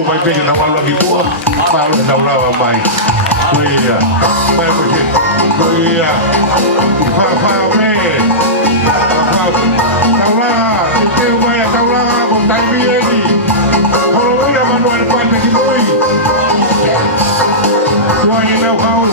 mau mai pe na wala gitu malu na wala mai kuya mai ko si kuya fa pe taula ke mai taula ko tai bi ni Holo ida manual pa te ki moi tuai na kau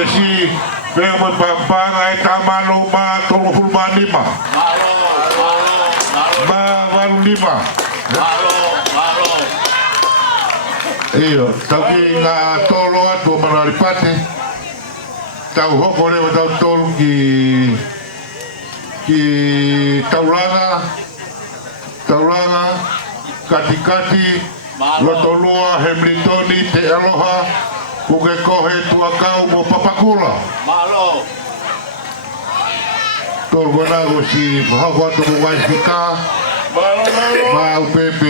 Massey, memang pamparai tamano ma tolong hulma lima, baru lima. Iyo, tapi nggak tolong atau menaripati, tahu hok oleh tahu tolong ki taulanga, kati lotolua hemlitoni te aloha. Kuke kohe tua kau mo papakula. Malo. Tol gona go si hawa tu ngai sika. Malo. Mau pepe.